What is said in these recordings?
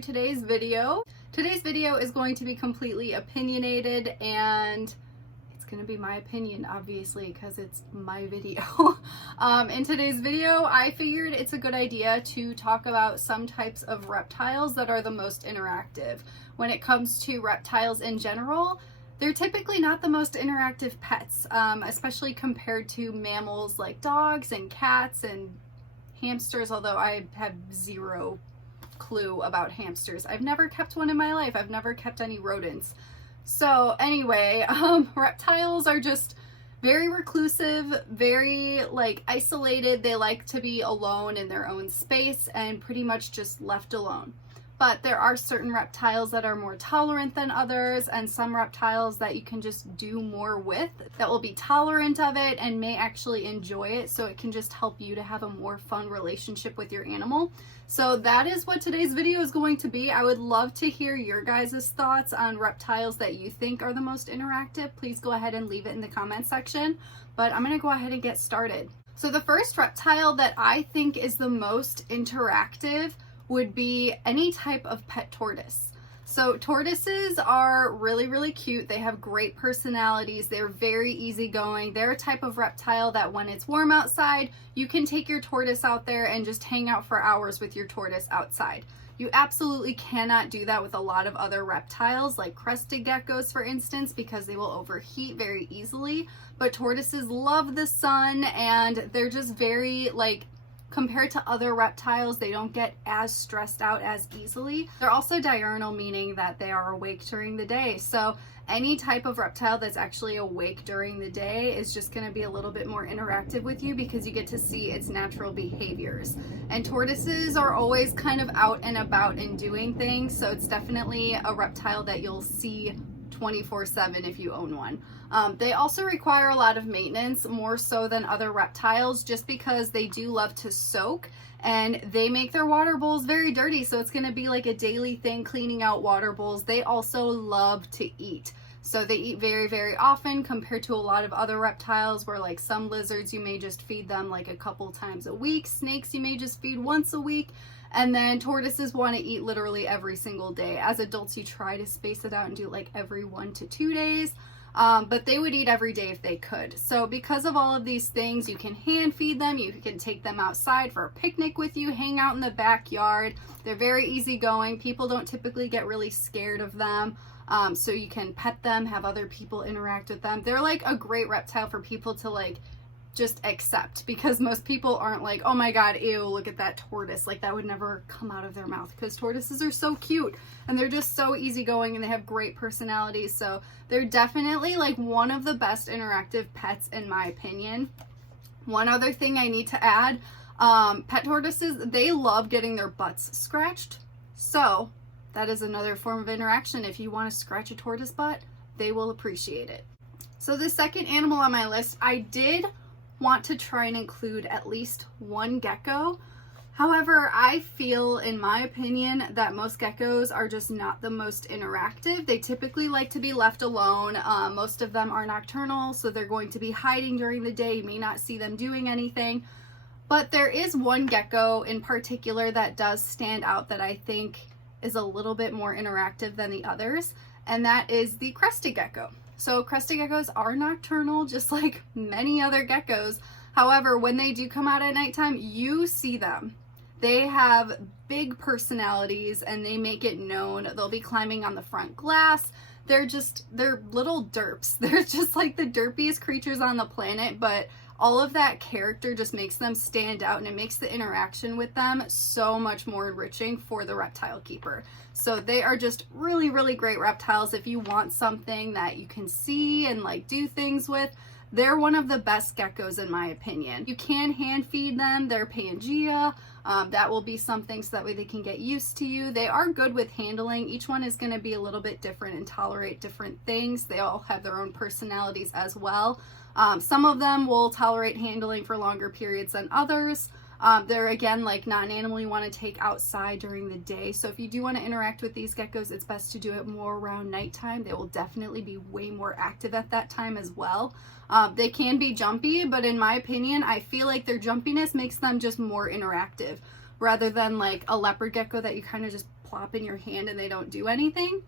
to today's video. Today's video is going to be completely opinionated, and it's going to be my opinion, obviously, because it's my video. In today's video, I figured it's a good idea to talk about some types of reptiles that are the most interactive. When it comes to reptiles in general, they're typically not the most interactive pets, especially compared to mammals like dogs and cats and hamsters, although I have zero clue about hamsters. I've never kept one in my life. I've never kept any rodents. So anyway, reptiles are just very reclusive, very isolated. They like to be alone in their own space and pretty much just left alone. But there are certain reptiles that are more tolerant than others, and some reptiles that you can just do more with that will be tolerant of it and may actually enjoy it, so it can just help you to have a more fun relationship with your animal. So that is what today's video is going to be. I would love to hear your guys' thoughts on reptiles that you think are the most interactive. Please go ahead and leave it in the comment section, but I'm going to go ahead and get started. So the first reptile that I think is the most interactive would be any type of pet tortoise. So tortoises are really cute. They have great personalities. They're very easygoing. They're a type of reptile that when it's warm outside, you can take your tortoise out there and just hang out for hours with your tortoise outside. You absolutely cannot do that with a lot of other reptiles like crested geckos, for instance, because they will overheat very easily. But tortoises love the sun, and they're just very compared to other reptiles, they don't get as stressed out as easily. They're also diurnal, meaning that they are awake during the day. So any type of reptile that's actually awake during the day is just going to be a little bit more interactive with you because you get to see its natural behaviors. And tortoises are always kind of out and about and doing things, so it's definitely a reptile that you'll see 24/7 if you own one. They also require a lot of maintenance, more so than other reptiles, just because they do love to soak and they make their water bowls very dirty. So it's going to be like a daily thing cleaning out water bowls. They also love to eat. So they eat very often compared to a lot of other reptiles where some lizards you may just feed them a couple times a week. Snakes you may just feed once a week. And then tortoises want to eat literally every single day. As adults, you try to space it out and do every 1 to 2 days. But they would eat every day if they could. So because of all of these things, you can hand feed them. You can take them outside for a picnic with you, hang out in the backyard. They're very easygoing. People don't typically get really scared of them. So you can pet them, have other people interact with them. They're a great reptile for people to just accept, because most people aren't oh my god, ew, look at that tortoise. That would never come out of their mouth, because tortoises are so cute and they're just so easygoing and they have great personalities. So they're definitely one of the best interactive pets in my opinion. One other thing I need to add, pet tortoises, they love getting their butts scratched. So that is another form of interaction. If you want to scratch a tortoise butt, they will appreciate it. So the second animal on my list, I did want to try and include at least one gecko. However, I feel, in my opinion, that most geckos are just not the most interactive. They typically like to be left alone. Most of them are nocturnal, so they're going to be hiding during the day. You may not see them doing anything. But there is one gecko in particular that does stand out that I think is a little bit more interactive than the others, and that is the crested gecko. So crested geckos are nocturnal, just like many other geckos. However, when they do come out at nighttime, you see them. They have big personalities and they make it known. They'll be climbing on the front glass. They're little derps. They're just the derpiest creatures on the planet, but all of that character just makes them stand out, and it makes the interaction with them so much more enriching for the reptile keeper. So they are just really great reptiles if you want something that you can see and do things with. They're one of the best geckos in my opinion. You can hand feed them. They're Pangea. That will be something so that way they can get used to you. They are good with handling. Each one is going to be a little bit different and tolerate different things. They all have their own personalities as well. Some of them will tolerate handling for longer periods than others. They're again not an animal you want to take outside during the day. So if you do want to interact with these geckos, it's best to do it more around nighttime. They will definitely be way more active at that time as well. They can be jumpy, but in my opinion, I feel their jumpiness makes them just more interactive, rather than a leopard gecko that you kind of just plop in your hand and they don't do anything.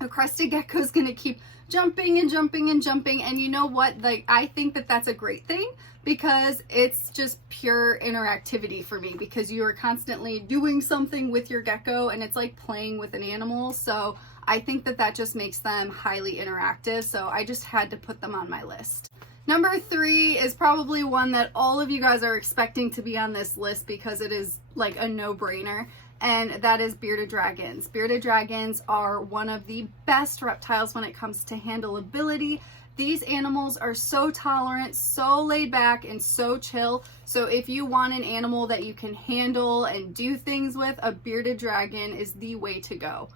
A crested gecko is going to keep jumping and jumping and jumping, and you know what, like, I think that that's a great thing because it's just pure interactivity for me, because you are constantly doing something with your gecko and it's like playing with an animal. So I think that that just makes them highly interactive, so I just had to put them on my list. Number 3 is probably one that all of you guys are expecting to be on this list because it is like a no-brainer, and that is bearded dragons. Bearded dragons are one of the best reptiles when it comes to handleability. These animals are so tolerant, so laid back, and so chill. So if you want an animal that you can handle and do things with, a bearded dragon is the way to go.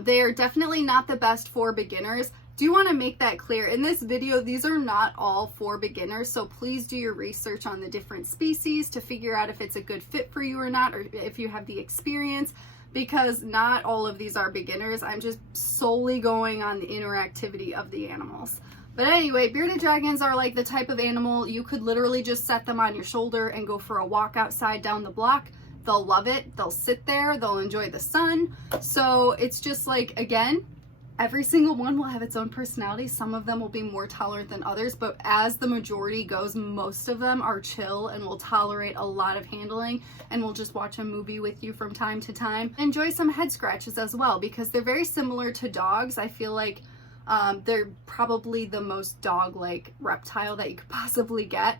They are definitely not the best for beginners. Do want to make that clear. In this video, these are not all for beginners, so please do your research on the different species to figure out if it's a good fit for you or not, or if you have the experience, because not all of these are beginners. I'm just solely going on the interactivity of the animals. But anyway, bearded dragons are like the type of animal you could literally just set them on your shoulder and go for a walk outside down the block. They'll love it. They'll sit there. They'll enjoy the sun. So it's just like, again, every single one will have its own personality. Some of them will be more tolerant than others, but as the majority goes, most of them are chill and will tolerate a lot of handling and will just watch a movie with you from time to time. Enjoy some head scratches as well, because they're very similar to dogs. I feel like they're probably the most dog-like reptile that you could possibly get.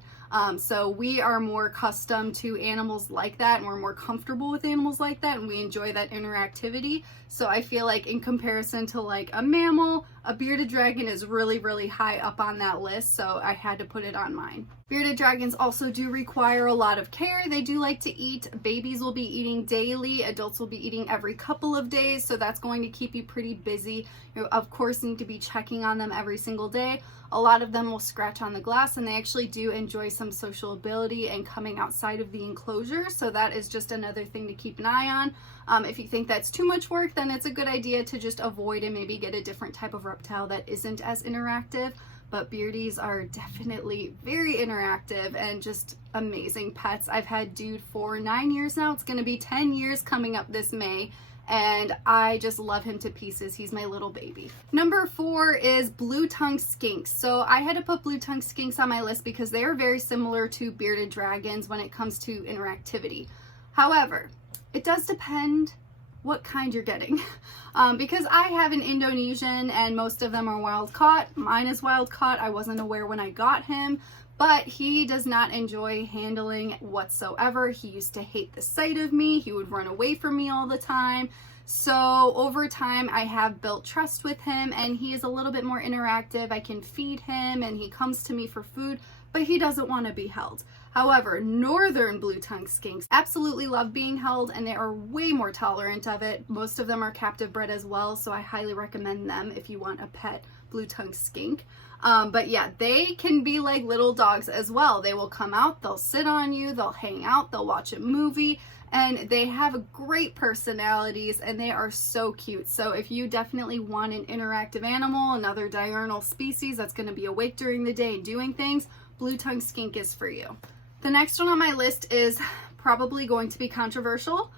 So we are more accustomed to animals like that, and we're more comfortable with animals like that, and we enjoy that interactivity. So I feel like in comparison to like a mammal, a bearded dragon is really, really high up on that list, so I had to put it on mine. Bearded dragons also do require a lot of care. They do like to eat. Babies will be eating daily. Adults will be eating every couple of days, so that's going to keep you pretty busy. You, of course, need to be checking on them every single day. A lot of them will scratch on the glass, and they actually do enjoy some social ability and coming outside of the enclosure, so that is just another thing to keep an eye on. If you think that's too much work, then it's a good idea to just avoid and maybe get a different type of reptile that isn't as interactive. But beardies are definitely very interactive and just amazing pets. I've had Dude for 9 years now. It's going to be 10 years coming up this May, and I just love him to pieces. He's my little baby. Number 4 is blue-tongued skinks. So I had to put blue-tongued skinks on my list because they are very similar to bearded dragons when it comes to interactivity. However, it does depend what kind you're getting. Because I have an Indonesian and most of them are wild caught. Mine is wild caught. I wasn't aware when I got him, but he does not enjoy handling whatsoever. He used to hate the sight of me. He would run away from me all the time. So over time, I have built trust with him, and he is a little bit more interactive. I can feed him and he comes to me for food, but he doesn't want to be held. However, northern blue-tongued skinks absolutely love being held, and they are way more tolerant of it. Most of them are captive bred as well, so I highly recommend them if you want a pet blue-tongued skink. But yeah, they can be like little dogs as well. They will come out, they'll sit on you, they'll hang out, they'll watch a movie, and they have great personalities, and they are so cute. So if you definitely want an interactive animal, another diurnal species that's going to be awake during the day and doing things, blue-tongued skink is for you. The next one on my list is probably going to be controversial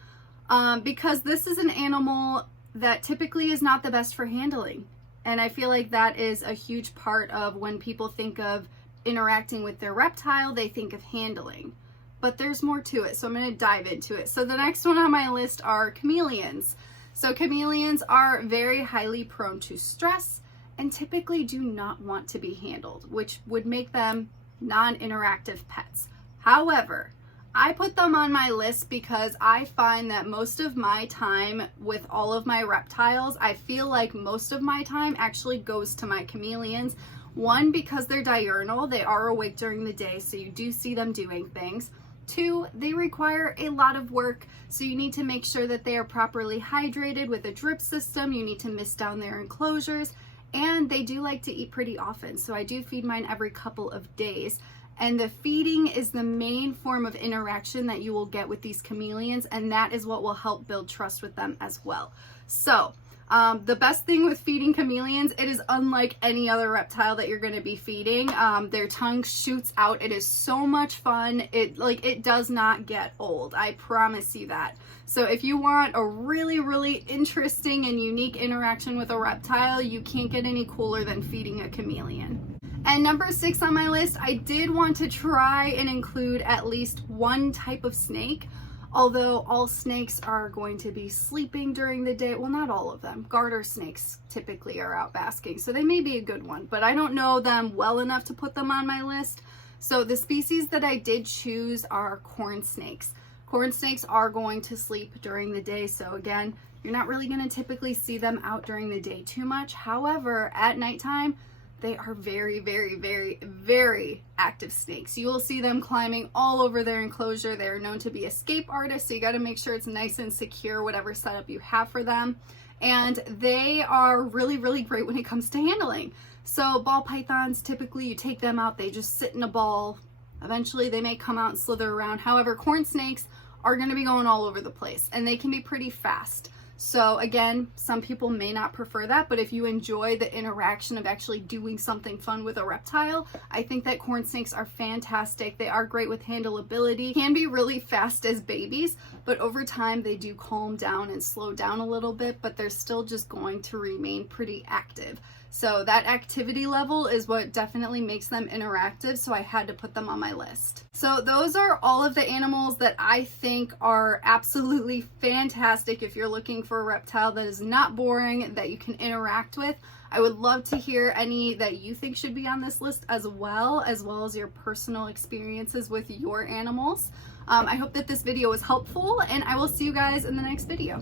because this is an animal that typically is not the best for handling. And I feel like that is a huge part of when people think of interacting with their reptile, they think of handling. But there's more to it, so I'm going to dive into it. So the next one on my list are chameleons. So chameleons are very highly prone to stress and typically do not want to be handled, which would make them non-interactive pets. However, I put them on my list because I find that most of my time with all of my reptiles, I feel like most of my time actually goes to my chameleons. One, because they're diurnal, they are awake during the day, so you do see them doing things. Two, they require a lot of work, so you need to make sure that they are properly hydrated with a drip system. You need to mist down their enclosures, and they do like to eat pretty often, so I do feed mine every couple of days. And the feeding is the main form of interaction that you will get with these chameleons, and that is what will help build trust with them as well. So The best thing with feeding chameleons, it is unlike any other reptile that you're going to be feeding. Their tongue shoots out. It is so much fun. It does not get old. I promise you that. So if you want a really, really interesting and unique interaction with a reptile, you can't get any cooler than feeding a chameleon. And number 6 on my list, I did want to try and include at least one type of snake. Although all snakes are going to be sleeping during the day. Well, not all of them. Garter snakes typically are out basking, so they may be a good one, but I don't know them well enough to put them on my list. So the species that I did choose are corn snakes. Corn snakes are going to sleep during the day, so again, you're not really going to typically see them out during the day too much. However, at nighttime, they are very, very, very, very active snakes. You will see them climbing all over their enclosure. They are known to be escape artists, so you got to make sure it's nice and secure, whatever setup you have for them. And they are really, really great when it comes to handling. So ball pythons, typically you take them out, they just sit in a ball. Eventually they may come out and slither around. However, corn snakes are going to be going all over the place, and they can be pretty fast. So again, some people may not prefer that, but if you enjoy the interaction of actually doing something fun with a reptile, I think that corn snakes are fantastic. They are great with handleability, can be really fast as babies, but over time they do calm down and slow down a little bit, but they're still just going to remain pretty active. So that activity level is what definitely makes them interactive, so I had to put them on my list. So those are all of the animals that I think are absolutely fantastic if you're looking for a reptile that is not boring, that you can interact with. I would love to hear any that you think should be on this list as well as your personal experiences with your animals. I hope that this video was helpful, and I will see you guys in the next video.